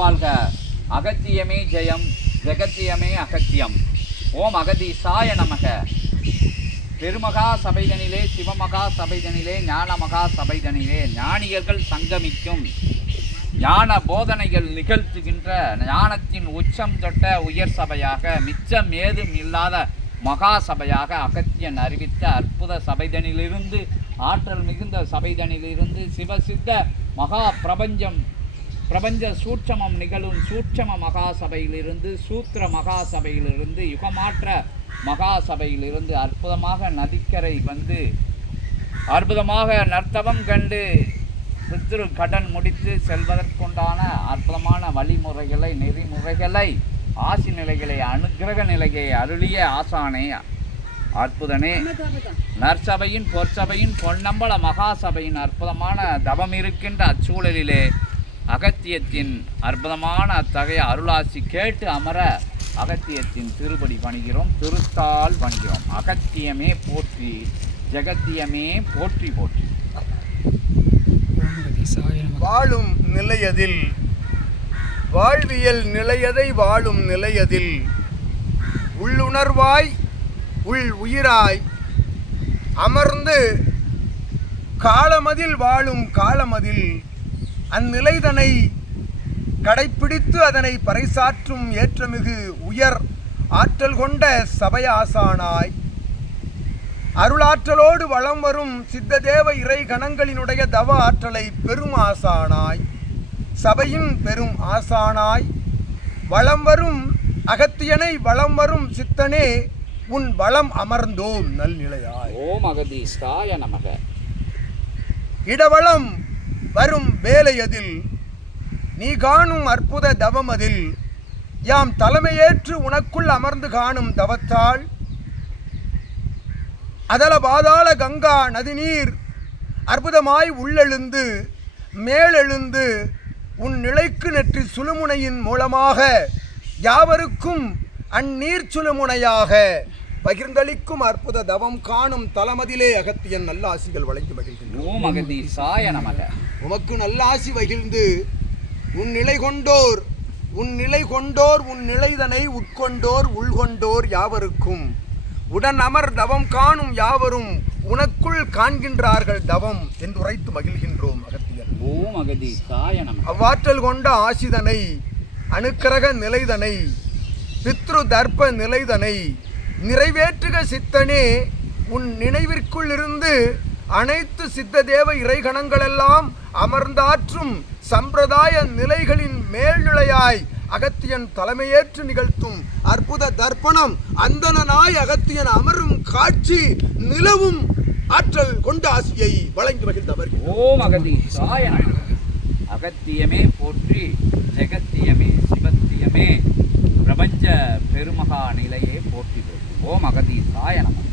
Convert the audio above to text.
வாழ்க. அகத்தியமே ஜெயம், ஜெகத்தியமே அகத்தியம். ஓம் அகதீசாய நமக. பெருமகா சபைதனிலே, சிவமகா சபைதனிலே, ஞானமகா சபைதனிலே ஞானியர்கள் சங்கமிக்கும், ஞான போதனைகள் நிகழ்த்துகின்ற ஞானத்தின் உச்சம் தொட்ட உயர் சபையாக, மிச்சம் ஏதும் இல்லாத மகா சபையாக அகத்தியன் அறிவித்த அற்புத சபைதனிலிருந்து, ஆற்றல் மிகுந்த சபைதனிலிருந்து, சிவசித்த மகா பிரபஞ்ச சூட்சமம் நிகழும் சூட்சம மகா சபையிலிருந்து, சூத்திர மகா சபையிலிருந்து, யுகமாற்ற மகா சபையிலிருந்து அற்புதமாக நதிக்கரை வந்து அற்புதமாக நர்த்தவம் கண்டு பித்ரு கடன் முடித்து செல்வதற்குண்டான அற்புதமான வழிமுறைகளை, நெறிமுறைகளை, ஆசி நிலைகளை, அனுக்கிரக நிலையை அருளிய ஆசானே, அற்புதனே, நற்சபையின் பொற்சபையின் பொன்னம்பல மகாசபையின் அற்புதமான தவம் இருக்கின்ற அச்சூழலிலே அகத்தியத்தின் அற்புதமான அத்தகைய அருளாசி கேட்டு அமர அகத்தியத்தின் திருப்படி பணிகிறோம், திருத்தால் பணிகிறோம். அகத்தியமே போற்றி, ஜெகத்தியமே போற்றி போற்றி. வாழும் நிலையதில் வாழ்வியல் நிலையதை வாழும் நிலையதில் உள்ளுணர்வாய் உள் உயிராய் அமர்ந்து காலமதில் வாழும் காலமதில் அந்நிலைதனை கடைப்பிடித்து அதனை பறைசாற்றும் ஏற்றமிகு உயர் ஆற்றல் கொண்ட சபையாசானாய் அருளாற்றலோடு வளம் வரும் சித்ததேவ இறை கணங்களினுடைய தவ ஆற்றலை பெரும் ஆசானாய், சபையின் பெரும் ஆசானாய், வளம் வரும் அகத்தியனை வளம் வரும் சித்தனே உன் வளம் அமர்ந்தோம் நல்நிலையாய். ஓம் அகதீசாய நமக. இடவளம் வரும் வேலையதில் நீ காணும் அற்புத தவமதில் யாம் தலைமையேற்று உனக்குள் அமர்ந்து காணும் தவத்தால் அதல பாதாள கங்கா நதிநீர் அற்புதமாய் உள்ளெழுந்து மேலெழுந்து உன் நிலைக்கு நெற்றி சுழுமுனையின் மூலமாக யாவருக்கும் அந்நீர் சுழுமுனையாக பகிர்ந்தளிக்கும் அற்புத தவம் காணும் தலமதிலே அகத்தியன் நல்ல ஆசிகள் வழங்கி மகிழ்கின்றோம். உமக்கு நல்ல ஆசி வகிழ்ந்து உன் நிலை கொண்டோர் உன் நிலைதனை உட்கொண்டோர் உள்கொண்டோர் யாவருக்கும் உடன் அமர் தவம் காணும் யாவரும் உனக்குள் காண்கின்றார்கள் தவம் என்று உரைத்து மகிழ்கின்றோம் அகத்தியன். ஓம் அகதீசாய நமக. அவ்வாற்றல் கொண்ட ஆசிதனை, அனுக்கிரக நிலைதனை, பித்ரு தர்ப்ப நிலைதனை நிறைவேற்றுக சித்தனே. உன் நினைவிற்குள் இருந்து அனைத்து சித்ததேவ இறைகணங்களெல்லாம் அமர்ந்தாற்றும் சம்பிரதாய நிலைகளின் மேல்நிலையாய் அகத்தியன் தலைமையேற்று நிகழ்த்தும் அற்புத தர்ப்பணம் அந்தனாய் அகத்தியன் அமரும் காட்சி நிலவும் ஆற்றல் கொண்ட ஆசியை வழங்கி மகிழ்ந்தவர். ஓம் அகதீசாய நமக. அகத்தியமே போற்றி, ஜெகத்தியமே சிவத்தியமே, பிரபஞ்ச பெருமகா நிலையே போற்றி போற்றி. ஓம் அகதீசாய நமக.